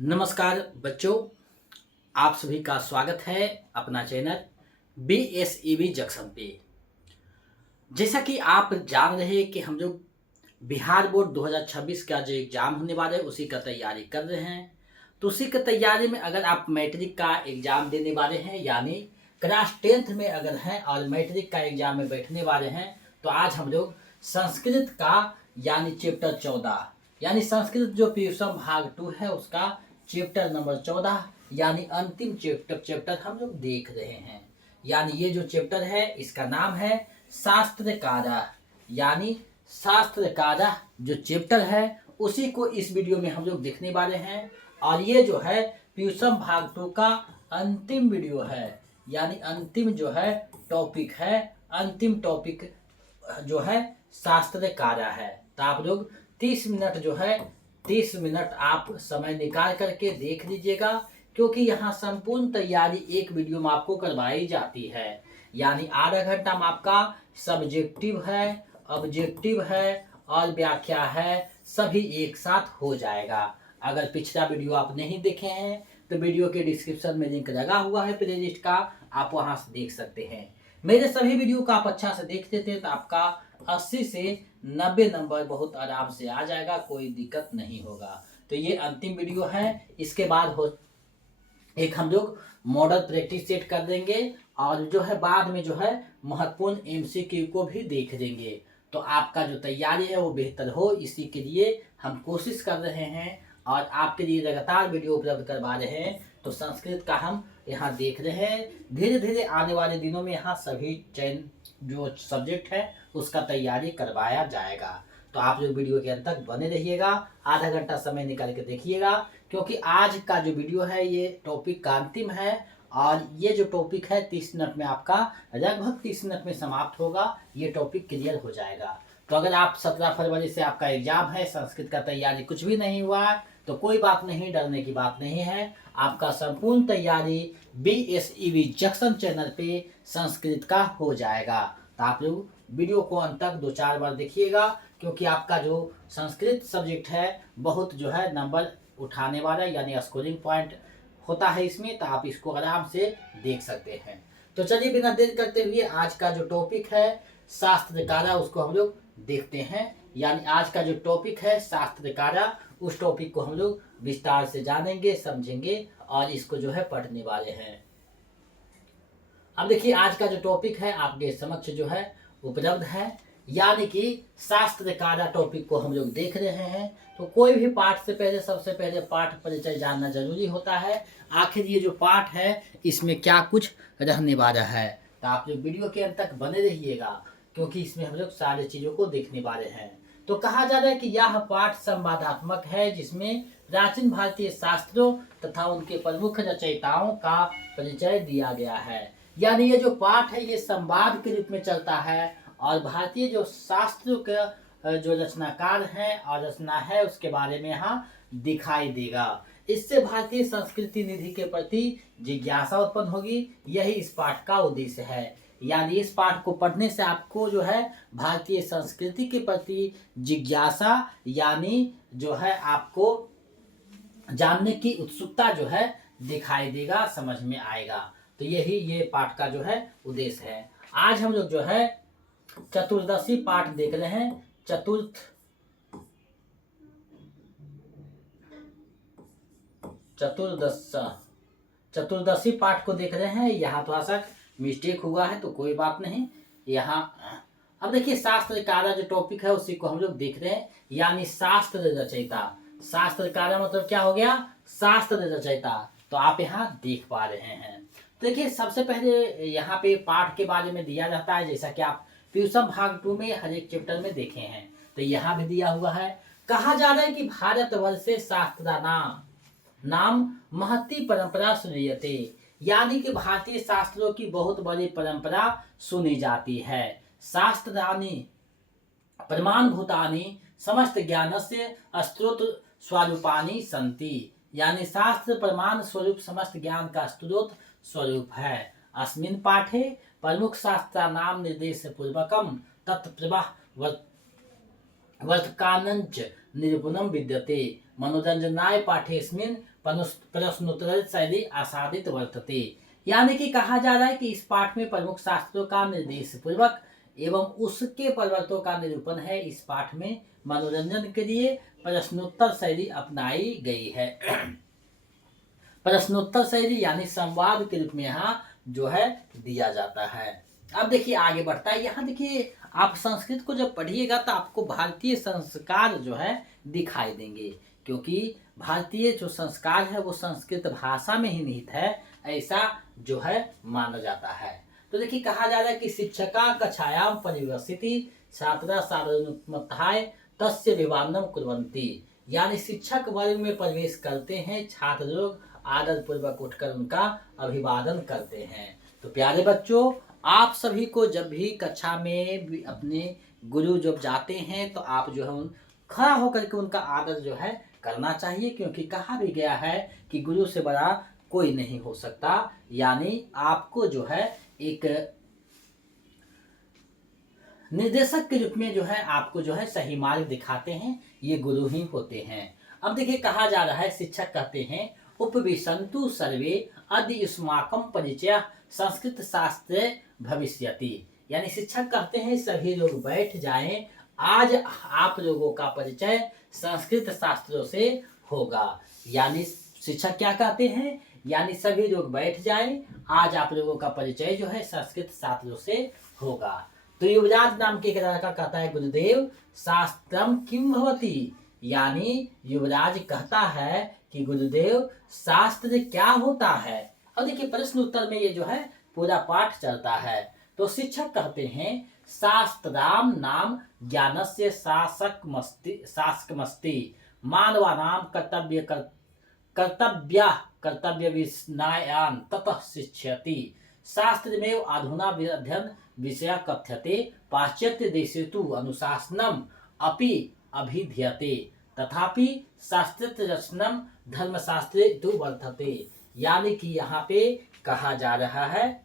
नमस्कार बच्चों, आप सभी का स्वागत है अपना चैनल BSEB जंक्शन पे। जैसा कि आप जान रहे हैं कि हम लोग बिहार बोर्ड 2026 का जो एग्ज़ाम होने वाला है उसी का तैयारी कर रहे हैं। तो उसी की तैयारी में अगर आप मैट्रिक का एग्ज़ाम देने वाले हैं, यानी क्लास 10th में अगर हैं और मैट्रिक का एग्ज़ाम में बैठने वाले हैं, तो आज हम लोग संस्कृत का यानी चैप्टर 14 यानी संस्कृत जो पीयूषम भाग 2 है उसका चैप्टर नंबर 14 यानी अंतिम चैप्टर हम लोग देख रहे हैं। यानी ये जो चैप्टर है इसका नाम है शास्त्रकारा, यानी शास्त्रकारा जो चैप्टर है उसी को इस वीडियो में हम लोग देखने वाले हैं। और ये जो है पीयूषम भाग 2 का अंतिम वीडियो है, यानी अंतिम जो है टॉपिक है, अंतिम टॉपिक जो है शास्त्रकारा है। तो आप लोग 30 मिनट जो है 30 मिनट आप समय निकाल करके देख लीजिएगा, क्योंकि यहाँ संपूर्ण तैयारी एक वीडियो में आपको करवाई जाती है। यानी आधा घंटा में आपका सब्जेक्टिव है, ऑब्जेक्टिव है और व्याख्या है, सभी एक साथ हो जाएगा। अगर पिछला वीडियो आप नहीं देखे हैं तो वीडियो के डिस्क्रिप्शन में लिंक लगा हुआ है प्लेलिस्ट का, आप वहां से देख सकते हैं। मेरे सभी वीडियो का आप अच्छा से देखते थे तो आपका 80 से 90 नंबर बहुत आराम से आ जाएगा, कोई दिक्कत नहीं होगा। तो ये अंतिम वीडियो है, इसके बाद हो एक हम लोग मॉडल प्रैक्टिस सेट कर देंगे और जो है बाद में जो है महत्वपूर्ण MCQ को भी देख देंगे। तो आपका जो तैयारी है वो बेहतर हो, इसी के लिए हम कोशिश कर रहे हैं और आपके लिए लगातार वीडियो उपलब्ध करवा रहे हैं। तो संस्कृत का हम यहाँ देख रहे हैं, धीरे धीरे आने वाले दिनों में यहाँ सभी चयन जो सब्जेक्ट है उसका तैयारी करवाया जाएगा। तो आप लोग वीडियो के अंत तक बने रहिएगा, आधा घंटा समय निकाल के देखिएगा, क्योंकि आज का जो वीडियो है ये टॉपिक का अंतिम है और ये जो टॉपिक है 30 मिनट में आपका लगभग 30 मिनट में समाप्त होगा, ये टॉपिक क्लियर हो जाएगा। तो अगर आप 17 फरवरी से आपका एग्जाम है, संस्कृत का तैयारी कुछ भी नहीं हुआ है तो कोई बात नहीं, डरने की बात नहीं है। आपका संपूर्ण तैयारी BSEB जंक्शन चैनल पे संस्कृत का हो जाएगा। तो आप लोग वीडियो को अंत तक 2-4 बार देखिएगा, क्योंकि आपका जो संस्कृत सब्जेक्ट है बहुत जो है नंबर उठाने वाला है, यानी स्कोरिंग पॉइंट होता है इसमें, तो आप इसको आराम से देख सकते हैं। तो चलिए बिना देर करते हुए आज का जो टॉपिक है शास्त्रकारा उसको हम लोग देखते हैं। यानी आज का जो टॉपिक है शास्त्रकारा, उस टॉपिक को हम लोग विस्तार से जानेंगे, समझेंगे और इसको जो है पढ़ने वाले हैं। अब देखिए आज का जो टॉपिक है आपके समक्ष जो है उपलब्ध है, यानी कि शास्त्रकारा टॉपिक को हम लोग देख रहे हैं। तो कोई भी पाठ से पहले सबसे पहले पाठ परिचय जानना जरूरी होता है, आखिर ये जो पाठ है इसमें क्या कुछ रहने वाला है। तो आप लोग वीडियो के अंत तक बने रहिएगा, क्योंकि इसमें हम लोग सारी चीजों को देखने वाले हैं। तो कहा जा रहा है कि यह पाठ संवादात्मक है, जिसमें प्राचीन भारतीय शास्त्रों तथा उनके प्रमुख रचयिताओं का परिचय दिया गया है। यानी ये जो पाठ है ये संवाद के रूप में चलता है और भारतीय जो शास्त्रों के जो रचनाकार हैं और रचना है उसके बारे में यहाँ दिखाई देगा। इससे भारतीय संस्कृति निधि के प्रति जिज्ञासा उत्पन्न होगी, यही इस पाठ का उद्देश्य है। यानी इस पाठ को पढ़ने से आपको जो है भारतीय संस्कृति के प्रति जिज्ञासा यानी जो है आपको जानने की उत्सुकता जो है दिखाई देगा, समझ में आएगा। तो यही ये पाठ का जो है उद्देश्य है। आज हम लोग जो है चतुर्दशी पाठ देख रहे हैं, चतुर्दशी पाठ को देख रहे हैं। यहाँ थोड़ा सा मिस्टेक हुआ है तो कोई बात नहीं। यहाँ अब देखिए शास्त्रकारा जो टॉपिक है उसी को हम लोग देख रहे हैं, यानी शास्त्र रचयिता। शास्त्रकारा मतलब क्या हो गया, शास्त्र रचयिता। तो आप यहाँ देख पा रहे हैं। देखिए सबसे पहले यहाँ पे पाठ के बारे में दिया जाता है, जैसा कि आप पीयूषम भाग 2 में हर एक चैप्टर में देखे हैं, तो यहाँ भी दिया हुआ है। कहा जा रहा है कि भारतवर्ष से शास्त्राणाम नाम महती परंपरा सुनीयते, यानी कि भारतीय शास्त्रों की बहुत बड़ी परंपरा सुनी जाती है। शास्त्राणि प्रमाण भूतानि समस्त ज्ञान से स्त्रोत स्वरूपानि संति, यानी शास्त्र प्रमाण स्वरूप समस्त ज्ञान का स्त्रोत स्वरूप है। अस्मिन् पाठे प्रमुख शास्त्राणाम निर्देश पूर्वकम तत्प्रवाह वर्तकानंच निरूपणम विद्यते मनोरंजनाय पाठेस्मिन् प्रश्नोत्तर शैली आसादित वर्तते। यानी कि कहा जा रहा है कि इस पाठ में प्रमुख शास्त्रों का निर्देश पूर्वक एवं उसके परिवर्तनों का निरूपण है। इस पाठ में मनोरंजन के लिए प्रश्नोत्तर शैली अपनाई गई है। प्रश्नोत्तर शैली यानी संवाद के रूप में यहाँ जो है दिया जाता है। अब देखिए आगे बढ़ता है। यहाँ देखिए आप संस्कृत को जब पढ़िएगा तो आपको भारतीय संस्कार जो है दिखाई देंगे, क्योंकि भारतीय जो संस्कार है वो संस्कृत भाषा में ही निहित है, ऐसा जो है माना जाता है। तो देखिए कहा जा रहा है कि शिक्षका कक्षायां परिवसिति छात्रा साधारणतः तस्य विवादनम कुर्वन्ति। यानी शिक्षक वर्ग में प्रवेश करते हैं, छात्र लोग आदर पूर्वक उठकर उनका अभिवादन करते हैं। तो प्यारे बच्चों, आप सभी को जब भी कक्षा में अपने गुरु जब जाते हैं तो आप जो है खड़ा होकर के उनका आदर जो है करना चाहिए, क्योंकि कहा भी गया है कि गुरु से बड़ा कोई नहीं हो सकता। यानी आपको जो है एक निर्देशक के रूप में जो है आपको जो है सही मार्ग दिखाते हैं, ये गुरु ही होते हैं। अब देखिए कहा जा रहा है, शिक्षक कहते हैं उपविशन्तु सर्वे अद्य युष्माकं परिचयः संस्कृत शास्त्रे भविष्यति। यानी शिक्षक कहते हैं सभी लोग बैठ जाएं, आज आप लोगों का परिचय संस्कृत शास्त्रों से होगा। यानी शिक्षक क्या कहते हैं, यानी सभी लोग बैठ जाएं, आज आप लोगों का परिचय जो है संस्कृत शास्त्रों से होगा। तो युवराज नाम के एक लड़का कहता है गुरुदेव शास्त्रम किम भवति। यानी युवराज कहता है कि गुरुदेव शास्त्र क्या होता है। अब देखिए प्रश्न उत्तर में ये जो है पूरा पाठ चलता है। तो शिक्षक कहते हैं शास्त्राम नाम ज्ञानस्य शासकमस्ति मानवानां कर्तव्य विस्नायान ततः शिक्षयति। शास्त्रमेव अधुना अध्ययन विषय कथ्यते पाश्चात्य देशे तु अनुशासनम अपि अभिधीयते तथापि शास्त्र रचनम धर्मशास्त्रे तु वर्तते। यानी कि यहाँ पे कहा जा रहा है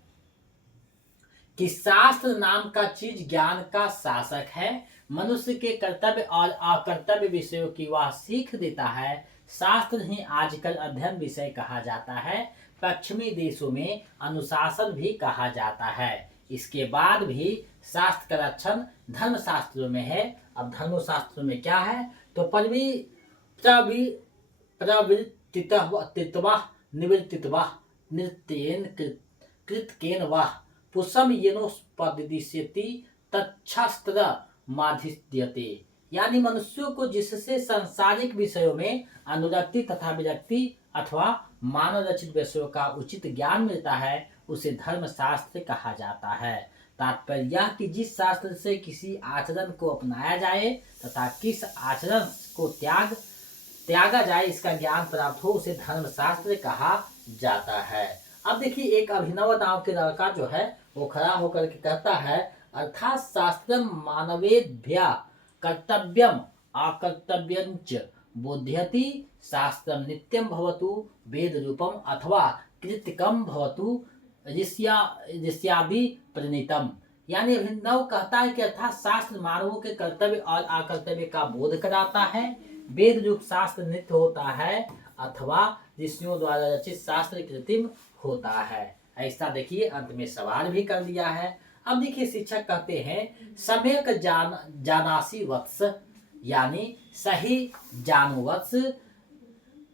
कि शास्त्र नाम का चीज ज्ञान का शासक है, मनुष्य के कर्तव्य और अकर्तव्य विषयों की वह सीख देता है। शास्त्र ही आजकल अध्ययन विषय कहा जाता है, पश्चिमी देशों में अनुशासन भी कहा जाता है। इसके बाद भी शास्त्र का रक्षण धर्मशास्त्रों में है। अब धर्मशास्त्रों में क्या है, तो प्रवृत्तित्वा निवृत्तित्वा नृत्येन कृतकेन वाह पुष्पम येनोपदिश्यति तच्छास्त्र माधिष्यते। यानी मनुष्यों को जिससे सांसारिक विषयों में अनुरक्ति तथा विरक्ति अथवा मानव रचित विषयों का उचित ज्ञान मिलता है उसे धर्मशास्त्र कहा जाता है। तात्पर्य यह कि जिस शास्त्र से किसी आचरण को अपनाया जाए तथा किस आचरण को त्यागा जाए इसका ज्ञान प्राप्त हो उसे धर्मशास्त्र कहा जाता है। अब देखिए एक अभिनव नाम के लड़का जो है वो खड़ा होकर के कहता है अर्थात शास्त्रम मानवेभ्य कर्तव्यम अकर्तव्यंच बोध्यति शास्त्रम नित्यम भवतु वेद रूपम अथवा कृतिकम भवतु ऋष्यादि प्रणीतम। यानी अभिनव कहता है कि अर्थात शास्त्र मानवों के कर्तव्य और अकर्तव्य का बोध कराता है, वेद रूप शास्त्र नित्य होता है अथवा ऋषियों द्वारा रचित शास्त्र कृत्रिम होता है। ऐसा देखिए अंत में सवाल भी कर दिया है। अब देखिए शिक्षक कहते हैं सम्यक जानासी वत्स, यानी सही जानो वत्स,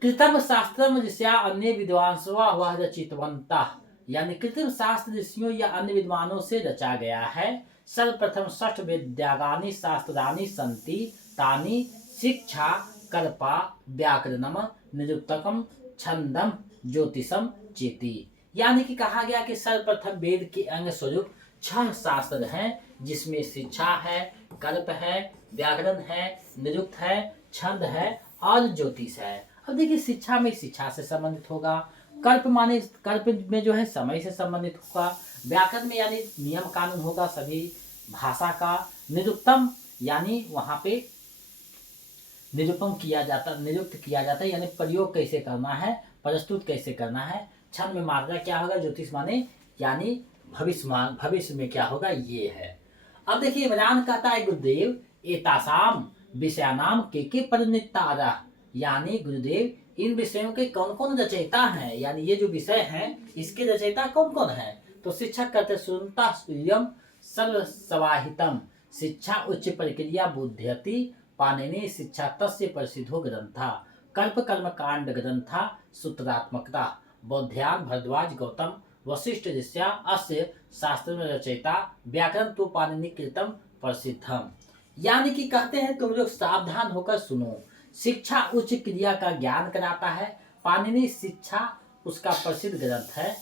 कृत्रिम शास्त्रम ऋषिया अन्य विद्वांसवा वह रचितवन्तः। यानी कृत्रिम शास्त्र ऋषियों या अन्य विद्वानों से रचा गया है। सर्वप्रथम षष्ठ विद्यागानि शास्त्राणि सन्ति तानि शिक्षा कर्पा व्याकरणम निरुक्तकम छंदम ज्योतिषम चेति। यानी कि कहा गया कि सर्वप्रथम वेद के अंग स्वरूप 6 शास्त्र हैं, जिसमें शिक्षा है, कल्प है, व्याकरण है, निरुक्त है, छंद है और ज्योतिष है। अब देखिए शिक्षा में शिक्षा से संबंधित होगा, कल्प माने कल्प में जो है समय से संबंधित होगा, व्याकरण में यानी नियम कानून होगा सभी भाषा का, निरुक्तम यानी वहाँ पे निरूपण किया जाता, निरुक्त किया जाता है यानी प्रयोग कैसे करना है, प्रस्तुत कैसे करना है, छंद में मात्रा क्या होगा, ज्योतिष माने यानी भविष्य में क्या होगा, ये है। अब देखिए इमरान कहता है गुरुदेव एतासाम विषयानाम के परिणितारः। यानी गुरुदेव इन विषयों के कौन कौन रचयिता हैं, यानी ये जो विषय हैं इसके रचयिता कौन कौन हैं। तो शिक्षक कहते सुनता सूर्यम सर्व समाहितम शिक्षा उच्च प्रक्रिया बुद्ध्यति पाणिनि शिक्षा तस्य प्रसिद्धो ग्रंथा कल्प कर्म कांड ग्रंथा सूत्रात्मकता बौद्ध्यान भरद्वाज गौतम वशिष्ठ ऋषिया अस्य शास्त्र में रचयिता व्याकरण तो पाणिनि कृतम प्रसिद्धम। यानी कि कहते हैं तुम लोग सावधान होकर सुनो, शिक्षा उच्च क्रिया का ज्ञान कराता है, पाणिनि शिक्षा उसका प्रसिद्ध ग्रंथ है,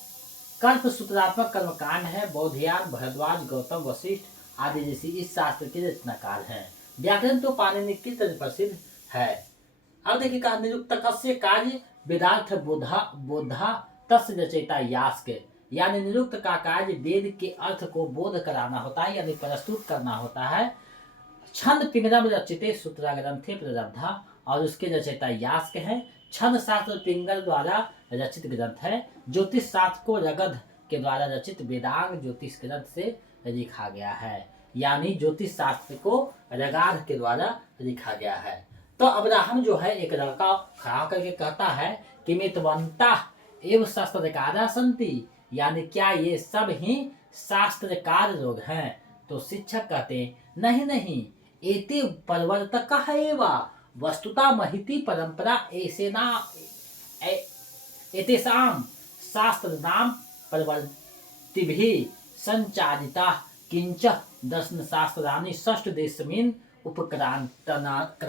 कल्प सूत्रात्मक कर्मकांड है, बौद्धयान भरद्वाज गौतम वशिष्ठ आदि ऋषि इस शास्त्र के रचनाकार हैं, व्याकरण तो पाणिनि की तरह प्रसिद्ध है। अब देखिए कहा निरुक्तकस्य कार्य वेदार्थ बोधा तस्य रचयिता यास्क, यानी निरुक्त का कार्य वेद के अर्थ को बोध कराना होता है, यानी प्रस्तुत करना होता है। छंद पिंगलम रचिते सूत्रा ग्रंथे प्रलब्धा, और उसके रचयिता यास्क है। छंद शास्त्र पिंगल द्वारा रचित ग्रंथ है। ज्योतिष शास्त्र को रगध के द्वारा रचित वेदांग ज्योतिष ग्रंथ से लिखा गया है, यानी ज्योतिष शास्त्र को रगाध के द्वारा लिखा गया है। तो अब्राहम जो है एक लड़का खड़ा करके कहता है कि मितवंता एवं शास्त्रकारा संति, यानी क्या ये सब ही शास्त्रकार लोग हैं। तो शिक्षक कहते नहीं नहीं, एते प्रवर्तक एवं वस्तुता महिति परंपरा ऐसेना एतेषां शास्त्र नाम प्रवर्तिभिः संचालिता किंच दर्शन शास्त्राणि षष्ठ देशमिन उपक्रांतानि,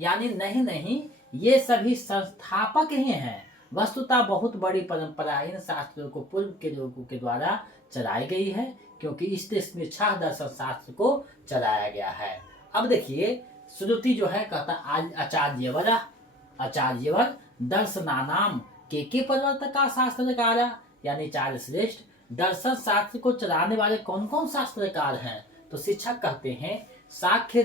यानी नहीं नहीं ये सभी संस्थापक ही हैं। वस्तुतः बहुत बड़ी परंपरा इन शास्त्रों को पूर्व के लोगों के द्वारा चलाई गई है, क्योंकि इस देश में 6 दर्शन शास्त्र को चलाया गया है। अब देखिए श्रुति जो है कहता आचार्यवर दर्शनानाम के प्रवर्तका शास्त्रकारा, यानी 4 श्रेष्ठ दर्शन शास्त्र को चलाने वाले कौन कौन शास्त्रकार हैं। तो शिक्षक कहते हैं साख्य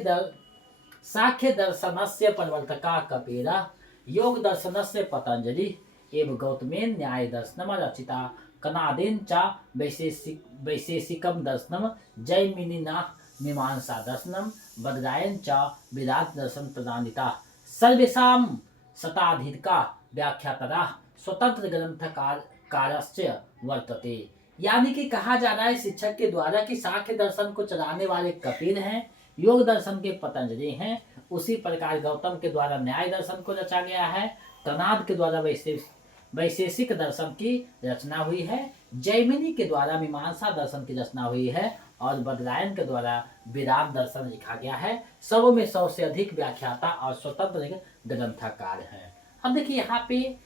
दर्शनस्य प्रवर्तका कपिला, योग दर्शनस्य पतंजलि एवं गौतमेन न्याय दर्शनम रचिता कनादेन च वैशेषिकम दर्शनम जैमिनिना मीमांसा दर्शनम बद्रायन च वेदांत दर्शन प्रदानिता सर्वेषां शताधिका व्याख्यातरा स्वतंत्र ग्रंथकारस्य वर्तते। यानी कि कहा जा रहा है शिक्षक के द्वारा कि सांख्य दर्शन को चलाने वाले कपिल हैं, योग दर्शन के पतंजलि हैं, उसी प्रकार गौतम के द्वारा न्याय दर्शन को रचा गया है, कनाद के द्वारा वैशेषिक दर्शन की रचना हुई है, जैमिनी के द्वारा मीमांसा दर्शन की रचना हुई है, और बद्रायन के द्वारा वेदांत दर्शन लिखा गया है। सबों में 100 से अधिक व्याख्याता और स्वतंत्र ग्रंथकार हैं। अब देखिए यहाँ पे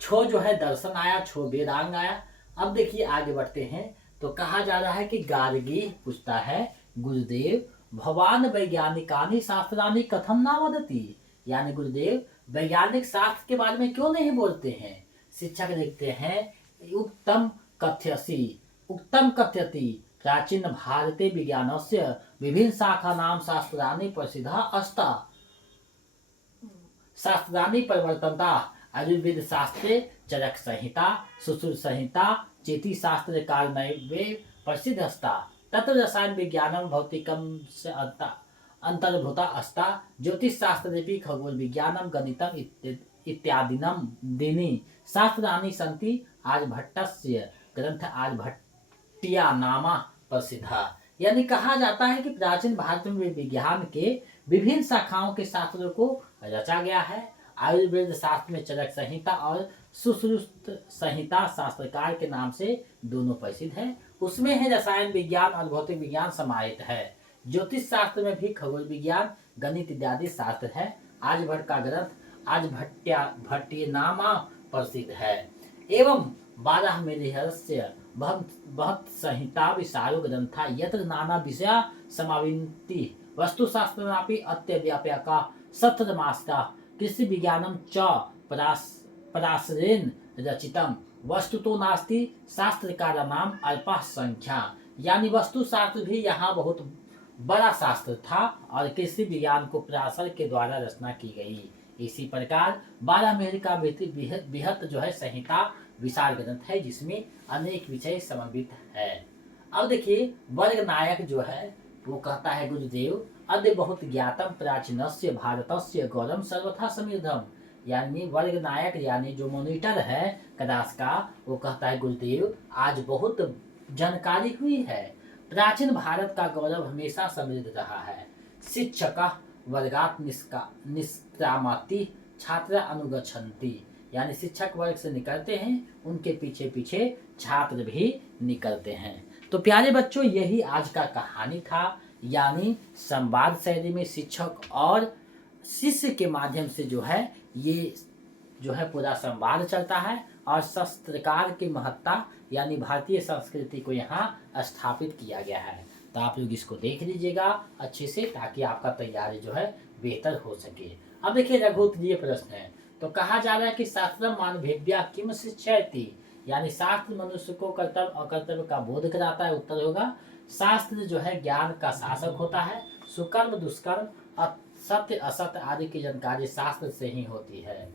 छो जो है दर्शन आया, छो वेदांग आया। अब देखिए आगे बढ़ते हैं तो कहा जा रहा है कि गार्गी पूछता है गुरुदेव भगवान वैज्ञानिकानि शास्त्रानि कथम ना वदति, यानी गुरुदेव वैज्ञानिक शास्त्र के बारे में क्यों नहीं बोलते हैं। शिक्षक लिखते हैं उक्तम कथ्यति प्राचीन भारते विज्ञानस्य विभिन्न शाखानां शास्त्राणि प्रसिद्धा अस्ता शास्त्राणि परिवर्तनता आयुर्वेद शास्त्रे चरक संहिता सुश्रुत संहिता चेती शास्त्र कालनैवे प्रसिद्ध अस्ता तत्र रसायन विज्ञानम भौतिकम से अंतर्भूता अस्ता ज्योतिष शास्त्रेपि खगोल विज्ञानम गणितम इत्यादिनम दिनी शास्त्राणि सन्ति आर्यभट्टस्य ग्रंथ आर्यभट्टिया नामा प्रसिद्धा। यानी कहा जाता है कि प्राचीन भारत में विज्ञान के विभिन्न शाखाओं के शास्त्रों को रचा गया है। आयुर्वेद शास्त्र में चरक संहिता और सुश्रुत संहिता शास्त्रकार के नाम से दोनों प्रसिद्ध है। उसमें है रसायन विज्ञान और भौतिक विज्ञान समाहित है। ज्योतिष शास्त्र में भी खगोल विज्ञान गणित इत्यादि शास्त्र है। आर्यभट्ट का ग्रंथ आर्यभट्टिनामा प्रसिद्ध है। एवं 12 मेलिहस्य बहुत संहिता विशालो ग्रंथा यत्र नाना विषया समाविन्ति वस्तुशास्त्रनापि अत्यव्याप्यका सत्रमास्ता कृषि विज्ञानम च पराशरेण रचितम वस्तुतो नास्ति शास्त्रकाराणाम अल्पा संख्या। यानी वस्तु शास्त्र भी यहाँ बहुत बड़ा शास्त्र था और कृषि विज्ञान को पराशर के द्वारा रचना की गई। इसी प्रकार 12 मेल का बृहत जो है संहिता विशाल ग्रंथ है जिसमें अनेक विषय समन्वित है। अब देखिए वर्ग नायक जो है वो कहता है गुरुदेव, अद्य बहुत ज्ञातम प्राचीनस्य भारतस्य गौरव सर्वथा समृद्धम। यानी वर्ग नायक यानी जो मॉनिटर है क्लास का, वो कहता है गुरुदेव आज बहुत जानकारी हुई है, प्राचीन भारत का गौरव हमेशा समृद्ध रहा है। शिक्षक वर्गात निष्क्रामति छात्र अनुगच्छन्ति। यानी शिक्षक वर्ग से निकलते हैं, उनके पीछे पीछे छात्र भी निकलते हैं। तो प्यारे बच्चों, यही आज का कहानी था। यानी संवाद शैली में शिक्षक और शिष्य के माध्यम से जो है ये जो है पूरा संवाद चलता है और शास्त्रकार की महत्ता यानी भारतीय संस्कृति को यहाँ स्थापित किया गया है। तो आप लोग इसको देख लीजिएगा अच्छे से, ताकि आपका तैयारी जो है बेहतर हो सके। अब देखिए लघुत्तरीय प्रश्न है। तो कहा जा रहा है कि शास्त्रम मानवेभ्यः किम शिक्षयति। यानी शास्त्र मनुष्य को कर्तव्य अकर्तव्य का बोध कराता है। उत्तर होगा शास्त्र जो है ज्ञान का शासक होता है। सुकर्म दुष्कर्म सत्य असत्य आदि की जानकारी शास्त्र से ही होती है।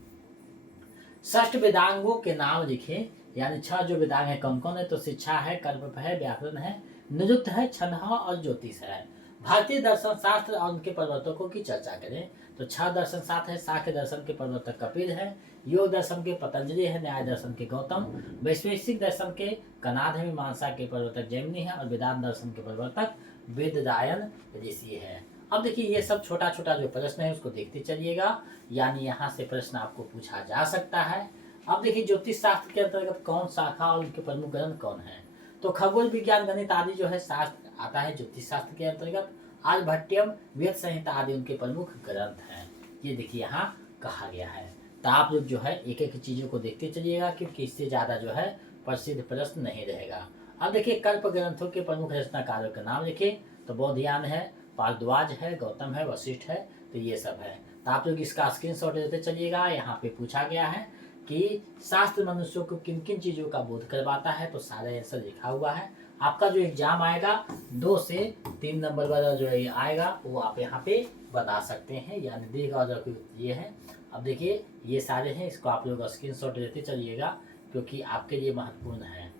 6 वेदांगों के नाम लिखे। यानी 6 जो वेदांग है कौन कौन है? तो शिक्षा है, कर्म है, व्याकरण है, निरुक्त है, छंद और ज्योतिष है। भारतीय दर्शन शास्त्र और उनके प्रवर्तकों की चर्चा करें तो 6 दर्शन शास्त्र है। सांख्य दर्शन के प्रवर्तक कपिल है, योग दर्शन के पतंजलि है, न्याय दर्शन के गौतम, वैशेषिक दर्शन के कनाद है, मीमांसा के प्रवर्तक जैमिनी है और वेदांत दर्शन के प्रवर्तक वेदरायन ऋषि है। अब देखिए ये सब छोटा छोटा जो प्रश्न है उसको देखते चलिएगा। यानी यहाँ से प्रश्न आपको पूछा जा सकता है। अब देखिए ज्योतिष शास्त्र के अंतर्गत कौन शाखा और उनके प्रमुख ग्रंथ कौन है? तो खगोल विज्ञान गणित आदि जो है शास्त्र आता है ज्योतिष शास्त्र के अंतर्गत। आर्यभट्टियम वेद संहिता आदि उनके प्रमुख ग्रंथ हैं। ये देखिए यहाँ कहा गया है। तो आप लोग जो है एक एक चीजों को देखते चलिएगा, क्योंकि इससे ज्यादा जो है प्रसिद्ध प्रश्न नहीं रहेगा। अब देखिए कल्प ग्रंथों के प्रमुख रचनाकारों के नाम लिखे। तो बौद्धयान है, भारद्वाज है, गौतम है, वशिष्ठ है। तो ये सब है। तो आप लोग इसका स्क्रीनशॉट लेते चलिएगा। यहाँ पे पूछा गया है कि शास्त्र मनुष्यों को किन किन चीजों का बोध करवाता है। तो सारा आंसर लिखा हुआ है। आपका जो एग्जाम आएगा 2 से 3 नंबर वाला जो है आएगा वो आप यहाँ पे बता सकते हैं। यानी देगा और ये है। अब देखिए ये सारे हैं, इसको आप लोग स्क्रीनशॉट लेते चलिएगा क्योंकि आपके लिए महत्वपूर्ण है।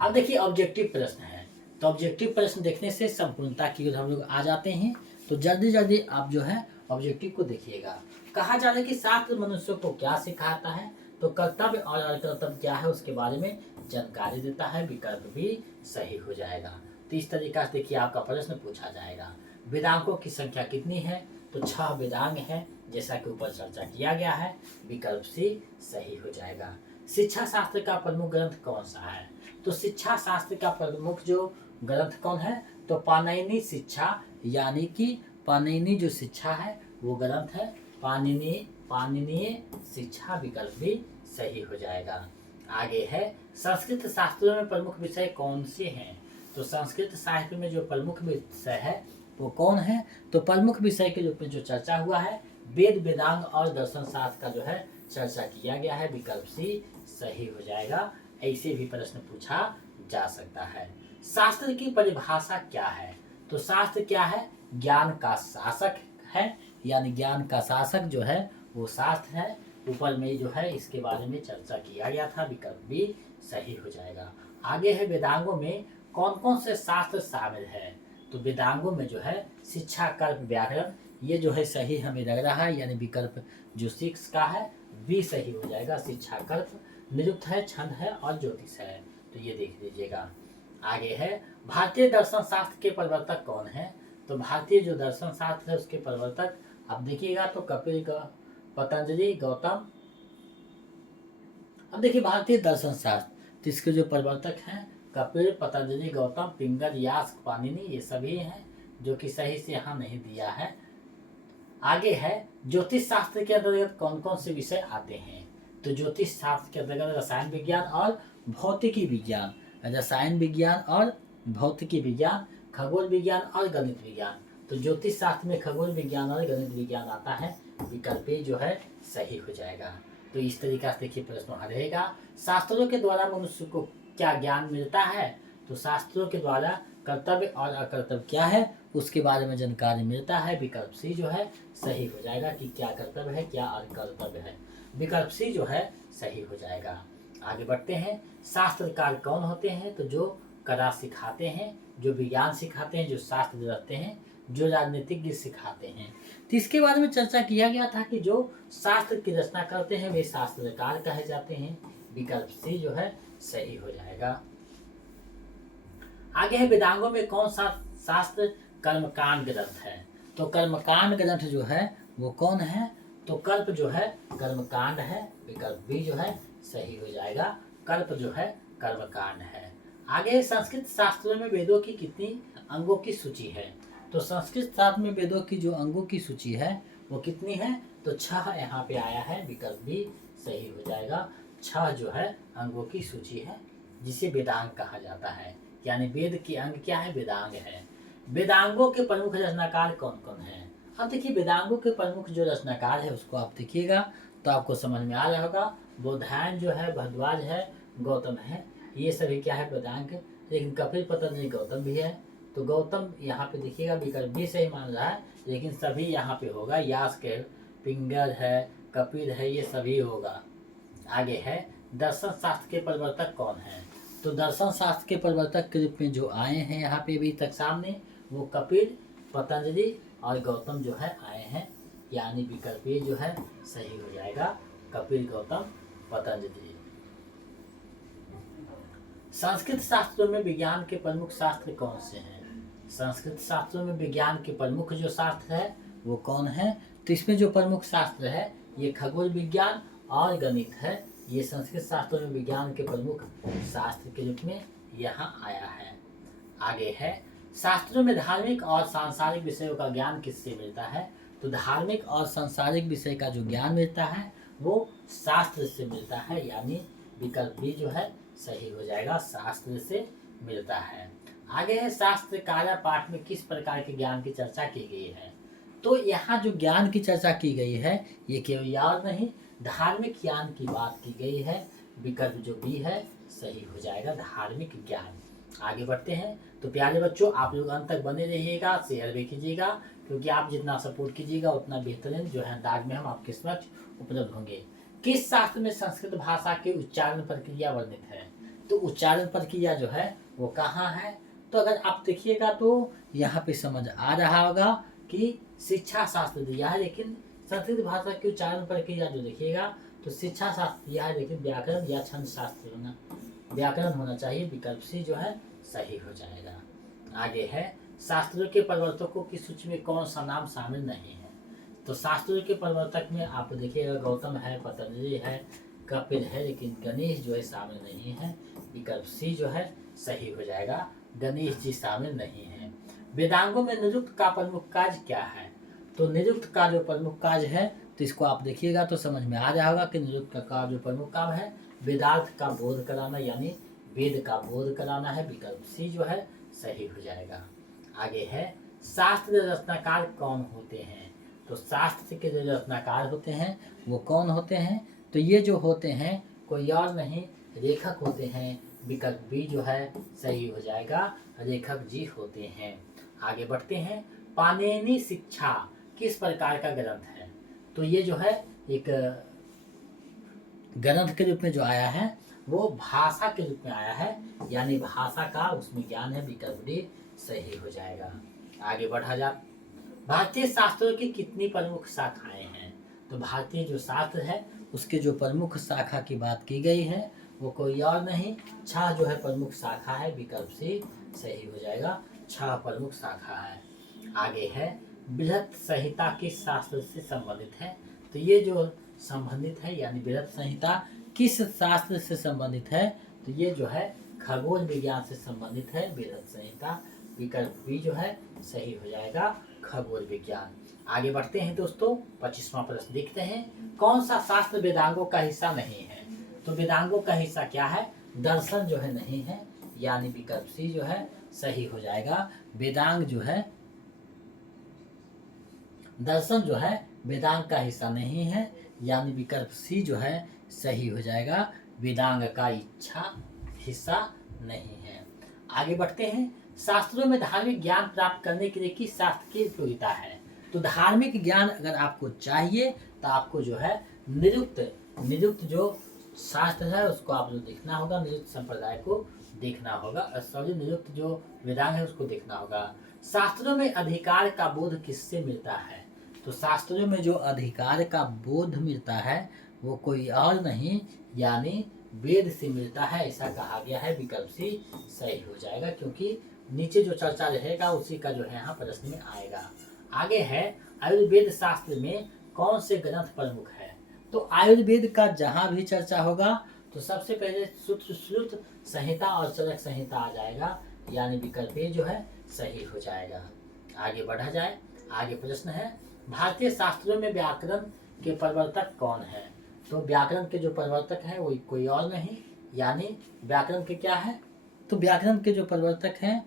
अब देखिए ऑब्जेक्टिव प्रश्न है। तो ऑब्जेक्टिव प्रश्न देखने से संपूर्णता की ओर हम लोग आ जाते हैं। तो जल्दी जल्दी आप जो है ऑब्जेक्टिव को देखिएगा। कहा जा रहा है कि शास्त्र मनुष्यों को क्या सिखाता है? तो कर्तव्य और अकर्तव्य क्या है उसके बारे में जानकारी देता है। विकल्प भी सही हो जाएगा। तो इस तरीका से देखिए आपका प्रश्न पूछा जाएगा। वेदांगों की संख्या कितनी है? तो 6 वेदांग है, जैसा कि ऊपर चर्चा किया गया है। विकल्प सी सही हो जाएगा। शिक्षा शास्त्र का प्रमुख ग्रंथ कौन सा है? तो शिक्षा शास्त्र का प्रमुख जो ग्रंथ कौन है? तो पाणिनि शिक्षा, यानी कि पाणिनि जो शिक्षा है वो ग्रंथ है। पाणिनीय शिक्षा विकल्प भी सही हो जाएगा। आगे है संस्कृत शास्त्रों में प्रमुख विषय कौन से हैं? तो संस्कृत साहित्य में जो प्रमुख विषय है वो कौन है? तो प्रमुख विषय के रूप में जो चर्चा हुआ है वेद वेदांग और दर्शन शास्त्र का जो है चर्चा किया गया है। विकल्प सी सही हो जाएगा। ऐसे भी प्रश्न पूछा जा सकता है। शास्त्र की परिभाषा क्या है? तो शास्त्र क्या है? ज्ञान का शासक है। यानी ज्ञान का शासक जो है वो शास्त्र है। ऊपर में जो है इसके बारे में चर्चा किया गया था। विकल्प भी सही हो जाएगा। आगे है वेदांगों में कौन कौन से शास्त्र शामिल है? तो वेदांगों में जो है शिक्षा कर्म व्याकरण ये जो है सही हमें लग रहा है। यानी विकल्प जो 6 का है भी सही हो जाएगा। शिक्षा कर्म निरुक्त है, छंद है और ज्योतिष है। तो ये देख लीजिएगा। आगे है भारतीय दर्शन शास्त्र के प्रवर्तक कौन है? तो भारतीय जो दर्शन शास्त्र है उसके प्रवर्तक अब देखिएगा तो कपिल, पतंजलि, गौतम। अब देखिए भारतीय दर्शन शास्त्र तो इसके जो प्रवर्तक हैं कपिल, पतंजलि, गौतम, पिंगल, यास्क, पाणिनि ये सभी हैं, जो कि सही से यहाँ नहीं दिया है। आगे है ज्योतिष शास्त्र के अंतर्गत कौन कौन से विषय आते हैं? तो ज्योतिष शास्त्र के अंतर्गत रसायन विज्ञान और भौतिकी विज्ञान, रसायन विज्ञान और भौतिकी विज्ञान, खगोल विज्ञान और गणित विज्ञान। तो ज्योतिष शास्त्र में खगोल विज्ञान और गणित विज्ञान आता है। विकल्प जो है सही हो जाएगा। तो इस तरीका से देखिए प्रश्न वहाँ रहेगा। शास्त्रों के द्वारा मनुष्य को क्या ज्ञान मिलता है? तो शास्त्रों के द्वारा कर्तव्य और अकर्तव्य क्या है उसके बारे में जानकारी मिलता है। विकल्प सी जो है सही हो जाएगा कि क्या कर्तव्य है क्या अकर्तव्य है। विकल्प सी जो है सही हो जाएगा। आगे बढ़ते हैं। शास्त्रकार कौन होते हैं? तो जो कला सिखाते हैं, जो विज्ञान सिखाते हैं, जो शास्त्र रखते हैं, जो राजनीतिज्ञ सिखाते हैं। तो इसके बारे में चर्चा किया गया था कि जो शास्त्र की रचना करते हैं वे शास्त्रकार कहे जाते हैं। विकल्प सी जो है सही हो जाएगा। आगे है वेदांगों में कौन सा शास्त्र कर्मकांड ग्रंथ है। तो कर्मकांड ग्रंथ जो है वो कौन है, तो कल्प जो है कर्मकांड है। विकल्प बी जो है सही हो जाएगा, कल्प जो है कर्मकांड है। आगे संस्कृत शास्त्रों में वेदों की कितनी अंगों की सूची है। तो संस्कृत शास्त्र में वेदों की जो अंगों की सूची है वो कितनी है, तो 6 यहाँ पे आया है। विकल्प भी सही हो जाएगा, 6 जो है अंगों की सूची है, जिसे वेदांग कहा जाता है। यानी वेद के अंग क्या है, वेदांग है। वेदांगों के प्रमुख रचनाकार कौन कौन है। अब देखिए वेदांगों के प्रमुख जो रचनाकार है उसको आप देखिएगा तो आपको समझ में आ रहा होगा। बोधायन जो है, भरद्वाज है, गौतम है, ये सभी क्या है वेदांग। लेकिन कपिल, पतंजलि, गौतम भी है। तो गौतम यहाँ पे देखिएगा विकल्प भी सही मान रहा है, लेकिन सभी यहाँ पे होगा। यास के, पिंगल है, कपिल है, ये सभी होगा। आगे है दर्शन शास्त्र के प्रवर्तक कौन है। तो दर्शन शास्त्र के प्रवर्तक के रूप में जो आए हैं यहाँ पे अभी तक सामने, वो कपिल, पतंजलि और गौतम जो है आए हैं। यानी विकल्प ये जो है सही हो जाएगा, कपिल, गौतम, पतंजलि। संस्कृत शास्त्रों में विज्ञान के प्रमुख शास्त्र कौन से हैं। संस्कृत शास्त्रों में विज्ञान के प्रमुख जो शास्त्र है वो कौन है। तो इसमें जो प्रमुख शास्त्र है ये खगोल विज्ञान और गणित है। ये संस्कृत शास्त्रों में विज्ञान के प्रमुख शास्त्र के रूप में यहाँ आया है। आगे है शास्त्रों में धार्मिक और सांसारिक विषयों का ज्ञान किससे मिलता है। तो धार्मिक और सांसारिक विषय का जो ज्ञान मिलता है वो शास्त्र से मिलता है। यानी विकल्प भी जो है सही हो जाएगा, शास्त्र से मिलता है। आगे है शास्त्र कार्य पाठ में किस प्रकार के ज्ञान की चर्चा की गई है। तो यहाँ जो ज्ञान की चर्चा की गई है ये केवल याद नहीं, धार्मिक ज्ञान की बात की गई है। विकल्प जो बी है सही हो जाएगा, धार्मिक ज्ञान। आगे बढ़ते हैं। तो प्यारे बच्चों आप लोग अंत तक बने रहिएगा, शेयर भी कीजिएगा, क्योंकि आप जितना सपोर्ट कीजिएगा उतना बेहतरीन जो है अंदाज में हम आपके समक्ष उपलब्ध होंगे। किस शास्त्र में संस्कृत भाषा की उच्चारण प्रक्रिया वर्णित है। तो उच्चारण प्रक्रिया जो है वो कहाँ है। तो अगर आप देखिएगा तो यहाँ पे समझ आ रहा होगा कि शिक्षा शास्त्र दिया है, लेकिन संस्कृत भाषा की उच्चारण प्रक्रिया जो देखिएगा तो शिक्षा शास्त्र दिया है, लेकिन व्याकरण या छंद शास्त्र होना, व्याकरण होना चाहिए। विकल्प सी जो है सही हो जाएगा। आगे है शास्त्रों के प्रवर्तकों की सूची में कौन सा नाम शामिल नहीं है। तो शास्त्रों के प्रवर्तक में आप देखिएगा गौतम है, पतंजलि है, कपिल है, लेकिन गणेश जो है शामिल नहीं है। विकल्प सी जो है सही हो जाएगा, गणेश जी शामिल नहीं है। वेदांगों में निरुक्त का प्रमुख कार्य क्या है। तो निरुक्त का जो प्रमुख कार्य है तो इसको आप देखिएगा तो समझ में आ रहा होगा कि निरुक्त का जो प्रमुख काम है वेदार्थ का बोध कराना, यानी वेद का बोध कराना है। विकल्प सी जो है सही हो जाएगा। आगे है शास्त्र रचनाकार कौन होते हैं। तो शास्त्र के जो रचनाकार होते हैं वो कौन होते हैं। तो ये जो होते हैं कोई और नहीं, लेखक होते हैं। विकल्प बी जो है सही हो जाएगा, लेखक जी होते हैं। आगे बढ़ते हैं। पाणिनि शिक्षा किस प्रकार का ग्रंथ है। तो ये जो है एक ग्रंथ के रूप में जो आया है वो भाषा के रूप में आया है, यानी भाषा का उसमें ज्ञान है। विकल्प डी सही हो जाएगा। आगे बढ़ा जा। भारतीय शास्त्रों की कितनी प्रमुख शाखाएं हैं। तो भारतीय जो शास्त्र है उसके जो प्रमुख शाखा की बात की गई है वो कोई और नहीं, 6 जो है प्रमुख शाखा है। विकल्प सी सही हो जाएगा, 6 प्रमुख शाखा है। आगे है बृहत संहिता किस शास्त्र से संबंधित है। तो ये जो संबंधित है यानी बृहत संहिता किस शास्त्र से संबंधित है। तो ये जो है खगोल विज्ञान से संबंधित है बृहत संहिता। विकल्प बी जो है सही हो जाएगा, खगोल विज्ञान। आगे बढ़ते हैं दोस्तों, 25वां प्रश्न देखते हैं। कौन सा शास्त्र वेदांगों का हिस्सा नहीं है। तो वेदांगों का हिस्सा क्या है, दर्शन जो है नहीं है, यानी विकल्प सी जो है सही हो जाएगा। वेदांग जो है, दर्शन जो है वेदांग का हिस्सा नहीं है, यानी विकल्प सी जो है सही हो जाएगा, वेदांग का इच्छा हिस्सा नहीं है। आगे बढ़ते हैं। शास्त्रों में धार्मिक ज्ञान प्राप्त करने के लिए किस शास्त्र की उपयोगिता है। तो धार्मिक ज्ञान अगर आपको चाहिए तो आपको जो है निरुक्त जो शास्त्र है उसको आप जो देखना होगा, निरुक्त संप्रदाय को देखना होगा, सॉरी निरुक्त जो वेदांग है उसको देखना होगा। शास्त्रों में अधिकार का बोध किससे मिलता है? तो शास्त्रों में जो अधिकार का बोध मिलता है वो कोई और नहीं यानी वेद से मिलता है, ऐसा कहा गया है। विकल्प सी सही हो जाएगा, क्योंकि नीचे जो चर्चा रहेगा उसी का जो है यहाँ प्रश्न में आएगा। आगे है आयुर्वेद शास्त्र में कौन से ग्रंथ प्रमुख है? तो आयुर्वेद का जहाँ भी चर्चा होगा तो सबसे पहले सूत्र श्रुत संहिता और चरक संहिता आ जाएगा, यानी विकल्प ए जो है सही हो जाएगा। आगे बढ़ा जाए। आगे प्रश्न है भारतीय शास्त्रों में व्याकरण के प्रवर्तक कौन है? तो व्याकरण के जो प्रवर्तक हैं वो कोई और नहीं यानी व्याकरण के क्या है, तो व्याकरण के जो प्रवर्तक हैं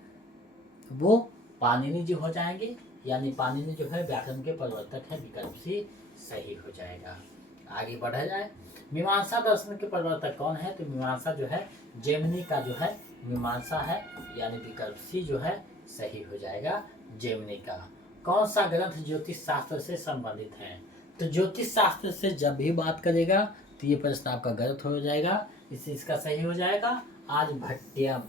वो पाणिनि जी हो जाएंगे, यानी पाणिनि जो है व्याकरण के प्रवर्तक है। विकल्प सी सही हो जाएगा। आगे बढ़ा जाए। मीमांसा दर्शन के प्रवर्तक कौन है? तो मीमांसा जो है जेमिनी का जो है मीमांसा है, यानी विकल्प सी जो है सही हो जाएगा जेमिनी का। कौन सा ग्रंथ ज्योतिष शास्त्र से संबंधित है? तो ज्योतिष शास्त्र से जब भी बात करेगा तो ये प्रश्न आपका गलत हो जाएगा, इससे इसका सही हो जाएगा आर्यभट्टयम,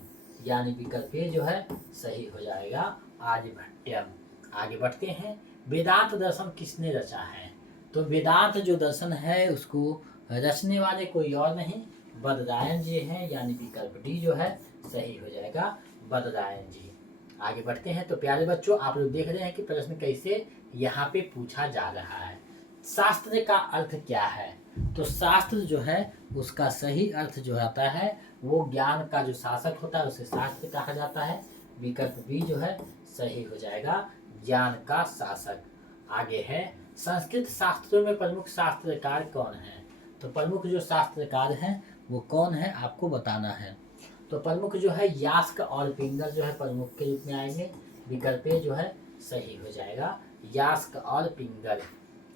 यानी विकल्प ए जो है सही हो जाएगा आर्यभट्टयम। आगे बढ़ते हैं। वेदांत दर्शन किसने रचा है? तो वेदांत जो दर्शन है उसको रचने वाले कोई और नहीं बदरायन जी हैं, यानी विकल्प डी जो है सही हो जाएगा बदरायन जी। आगे बढ़ते हैं। तो प्यारे बच्चों आप लोग देख रहे हैं कि प्रश्न कैसे यहाँ पे पूछा जा रहा है। शास्त्र का अर्थ क्या है? तो शास्त्र जो है उसका सही अर्थ जो आता है वो ज्ञान का जो शासक होता है उसे शास्त्र कहा जाता है। विकल्प बी जो है सही हो जाएगा ज्ञान का शासक। आगे है संस्कृत शास्त्रों में प्रमुख शास्त्रकार कौन है? तो प्रमुख जो शास्त्रकार हैं वो कौन है आपको बताना है। तो प्रमुख जो है यास्क और पिंगल जो है प्रमुख के रूप में आएंगे। विकल्प ए जो है सही हो जाएगा यास्क और पिंगल।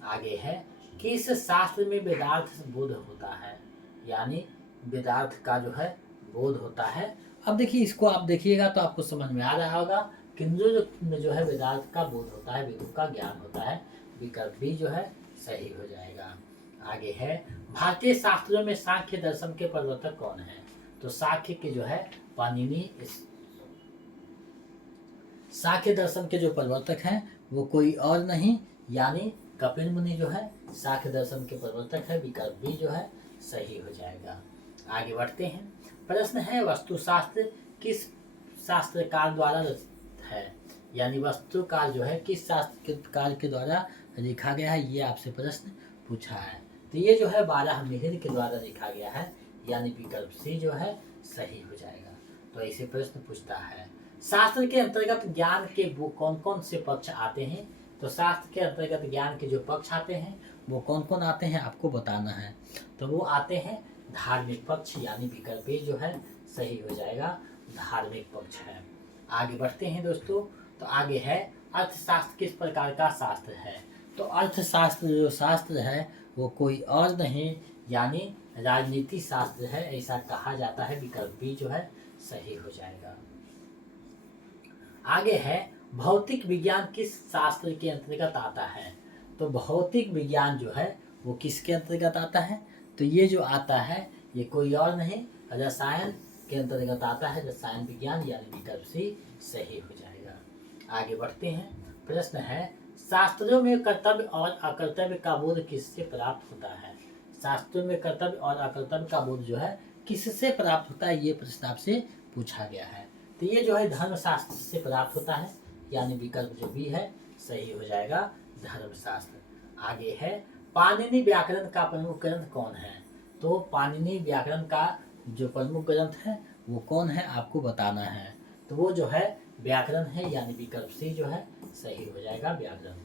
आगे है किस शास्त्र में वेदार्थ बोध होता है? यानी वेदार्थ का जो है बोध होता है। अब देखिए इसको आप देखिएगा तो आपको समझ में आ रहा होगा किंजो में जो है वेदार्थ का बोध होता है, वेदों का ज्ञान होता है। विकल्प बी जो है सही हो जाएगा। आगे है भारतीय शास्त्रों में सांख्य दर्शन के प्रवर्तक कौन है? तो सांख्य के जो है पाणिनि, सांख्य दर्शन के जो प्रवर्तक हैं वो कोई और नहीं यानी कपिल मुनि जो है सांख्य दर्शन के प्रवर्तक है। विकल्प बी जो है सही हो जाएगा। आगे बढ़ते हैं। प्रश्न है वस्तुशास्त्र किस शास्त्रकार द्वारा रचित है? यानी वस्तुकार जो है किस शास्त्रकार के द्वारा लिखा गया है, ये आपसे प्रश्न पूछा है। तो ये जो है बारहमिहिर के द्वारा लिखा गया है, यानी विकल्प सी जो है सही हो जाएगा। तो ऐसे प्रश्न पूछता है। शास्त्र के अंतर्गत ज्ञान के वो कौन कौन से पक्ष आते हैं? तो शास्त्र के अंतर्गत ज्ञान के जो पक्ष आते हैं वो कौन कौन आते हैं आपको बताना है। तो वो आते हैं धार्मिक पक्ष, यानी विकल्प ए जो है सही हो जाएगा धार्मिक पक्ष है। आगे बढ़ते हैं दोस्तों। तो आगे है अर्थशास्त्र किस प्रकार का शास्त्र है? तो अर्थशास्त्र जो शास्त्र है वो कोई और नहीं यानी राजनीति शास्त्र है, ऐसा कहा जाता है। विकल्प बी जो है सही हो जाएगा। आगे है भौतिक विज्ञान किस शास्त्र के अंतर्गत आता है? तो भौतिक विज्ञान जो है वो किसके अंतर्गत आता है? तो ये जो आता है ये कोई और नहीं रसायन के अंतर्गत आता है, रसायन विज्ञान, यानी विकल्प सी सही हो जाएगा। आगे बढ़ते हैं। प्रश्न है शास्त्रों में कर्तव्य और अकर्तव्य का बोध किससे प्राप्त होता है? शास्त्रों में कर्तव्य और अकर्तव्य का बोध जो है किससे प्राप्त होता है, ये प्रश्न आपसे पूछा गया है। तो ये जो है धर्मशास्त्र से प्राप्त होता है, यानी विकल्प जो भी है सही हो जाएगा धर्मशास्त्र। आगे है पाणिनि व्याकरण का प्रमुख ग्रंथ कौन है? तो पाणिनि व्याकरण का जो प्रमुख ग्रंथ है वो कौन है आपको बताना है। तो वो जो है व्याकरण है, यानी विकल्प सी जो है सही हो जाएगा व्याकरण।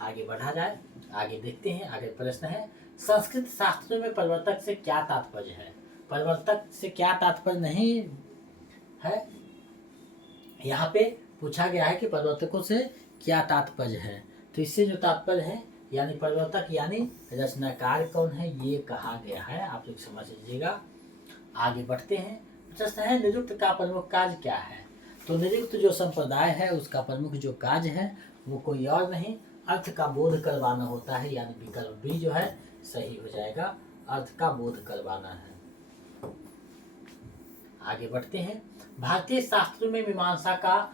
आगे बढ़ा जाए। आगे देखते हैं। आगे प्रश्न है संस्कृत शास्त्रों में प्रवर्तक से क्या तात्पर्य है? प्रवर्तक से क्या तात्पर्य नहीं है, यहाँ पे पूछा गया है कि प्रवर्तकों से क्या तात्पर्य है। तो इससे जो तात्पर्य है यानी प्रवर्तक यानी रचनाकार कौन है ये कहा गया है, आप लोग समझ लीजिएगा। आगे बढ़ते हैं। प्रश्न है निरुक्त का प्रमुख कार्य क्या है? तो निरुक्त जो संप्रदाय है उसका प्रमुख जो कार्य है वो कोई और नहीं अर्थ का बोध करवाना होता है, यानी विकल्प बी जो है सही हो जाएगा अर्थ का बोध करवाना है। आगे बढ़ते हैं। भारतीय शास्त्रों में मीमांसा का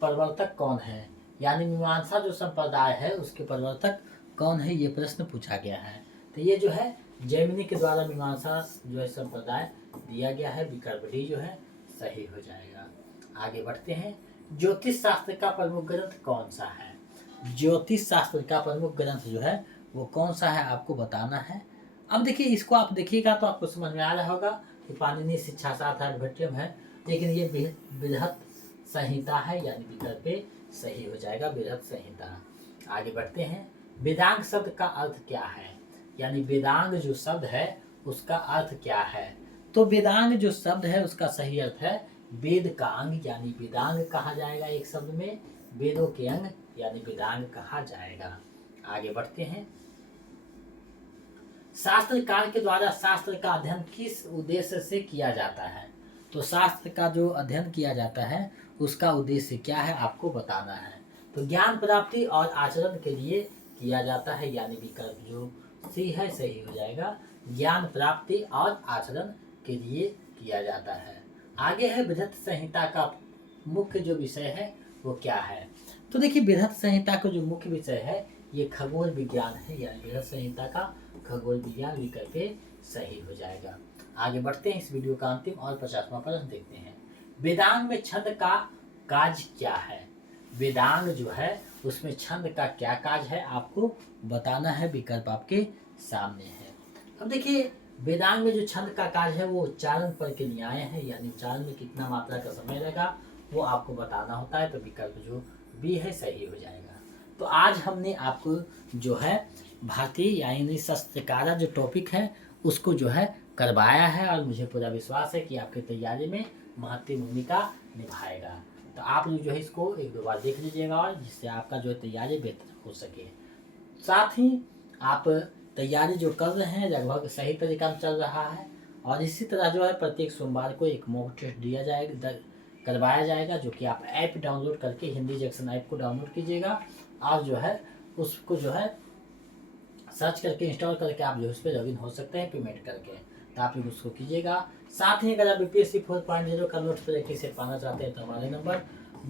प्रवर्तक कौन है, यानी मीमांसा जो संप्रदाय है उसके प्रवर्तक कौन है, ये प्रश्न पूछा गया है। तो ये जो है जैमिनी के द्वारा मीमांसा जो है संप्रदाय दिया गया है। विकल्प डी जो है सही हो जाएगा। आगे बढ़ते हैं। ज्योतिष शास्त्र का प्रमुख ग्रंथ कौन सा है? ज्योतिष शास्त्र का प्रमुख ग्रंथ जो है वो कौन सा है आपको बताना है। अब देखिए, इसको आप देखिएगा तो आपको समझ में आ रहा होगा कि पाणिनि शिक्षा शास्त्र आर्यभट्टियम है, लेकिन ये बृहत संहिता है, यानी विकल्प ए सही हो जाएगा, बृहत संहिता। आगे बढ़ते हैं। वेदांग शब्द का अर्थ क्या है, यानी वेदांग जो शब्द है उसका अर्थ क्या है? तो वेदांग जो शब्द है उसका सही अर्थ है वेद का अंग, यानी वेदांग कहा जाएगा। एक शब्द में वेदों के अंग यानी वेदांग कहा जाएगा। आगे बढ़ते हैं। शास्त्रकार के द्वारा शास्त्र का अध्ययन किस उद्देश्य से किया जाता है? तो शास्त्र का जो अध्ययन किया जाता है उसका उद्देश्य क्या है आपको बताना है। तो ज्ञान प्राप्ति और आचरण के लिए किया जाता है, यानी विकल्प जो सी है सही हो जाएगा, ज्ञान प्राप्ति और आचरण के लिए किया जाता है। आगे है बृहत संहिता का मुख्य जो विषय है वो क्या है? तो देखिए, बृहत संहिता का जो मुख्य विषय है ये खगोल विज्ञान है, यानी बृहत संहिता का खगोल विज्ञान विकल्प सही हो जाएगा। आगे बढ़ते हैं। इस वीडियो का अंतिम और 50वां प्रश्न देखते हैं। वेदांग में छंद का काज क्या है? वेदांग जो है उसमें छंद का क्या काज है आपको बताना है। विकल्प आपके सामने है। अब देखिए, वेदांग में जो छंद का काज है वो उच्चारण पर के न्याय है, यानी उच्चारण में कितना मात्रा का समय लगा वो आपको बताना होता है। तो विकल्प जो बी है सही हो जाएगा। तो आज हमने आपको जो है भारतीय यानी शस्त्रकारा जो टॉपिक है उसको जो है करवाया है, और मुझे पूरा विश्वास है कि आपकी तैयारी में महत्वपूर्ण भूमिका निभाएगा। तो आप लोग जो है इसको एक दो बार देख लीजिएगा, और जिससे आपका जो है तैयारी बेहतर हो सके। साथ ही आप तैयारी जो कर रहे हैं लगभग सही तरीका में चल रहा है, और इसी तरह जो है प्रत्येक सोमवार को एक मॉक टेस्ट दिया जाएगा, करवाया जाएगा, जो कि आप ऐप डाउनलोड करके हिंदी जंक्शन ऐप को डाउनलोड कीजिएगा, और जो है उसको जो है सर्च करके इंस्टॉल करके आप जो उस पर लॉगिन हो सकते हैं पेमेंट करके। तो आप लोग उसको कीजिएगा। साथ ही अगर आप BPSC 4.0 का नोट प्रैक्टिस से पाना चाहते हैं तो हमारे नंबर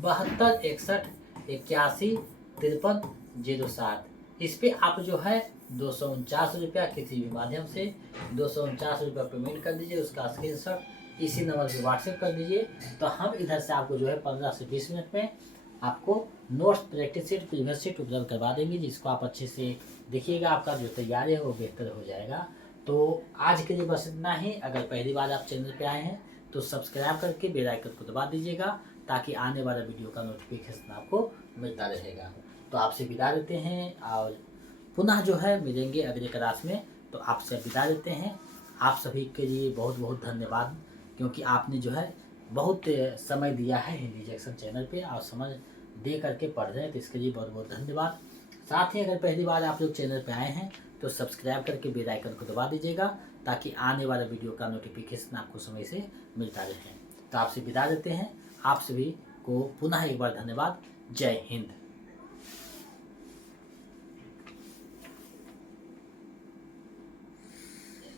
7261815307 इस पे आप जो है 249 रुपया किसी भी माध्यम से 249 रुपया पेमेंट कर दीजिए। उसका स्क्रीनशॉट इसी नंबर पर व्हाट्सएप कर दीजिए। तो हम इधर से आपको जो है 15 से 20 मिनट में आपको notes, practice seat, previous seat उपलब्ध करवा देंगे, जिसको आप अच्छे से देखिएगा। आपका जो तैयारी है वो बेहतर हो जाएगा। तो आज के लिए बस इतना ही। अगर पहली बार आप चैनल पे आए हैं तो सब्सक्राइब करके बेल आइकन को दबा दीजिएगा, ताकि आने वाला वीडियो का नोटिफिकेशन आपको मिलता रहेगा। तो आपसे विदा देते हैं, और पुनः जो है मिलेंगे अगले क्लास में। तो आपसे विदा देते हैं। आप सभी के लिए बहुत बहुत धन्यवाद, क्योंकि आपने जो है बहुत समय दिया है हिंदी जंक्शन चैनल पे, और समझ दे करके पढ़ रहे हैं, तो इसके लिए बहुत बहुत धन्यवाद। साथ ही अगर पहली बार आप लोग चैनल पे आए हैं तो सब्सक्राइब करके बेल आइकन को दबा दीजिएगा, ताकि आने वाला वीडियो का नोटिफिकेशन आपको समय से मिलता रहे। तो आपसे विदा देते हैं। आप सभी को पुनः एक बार धन्यवाद। जय हिंद।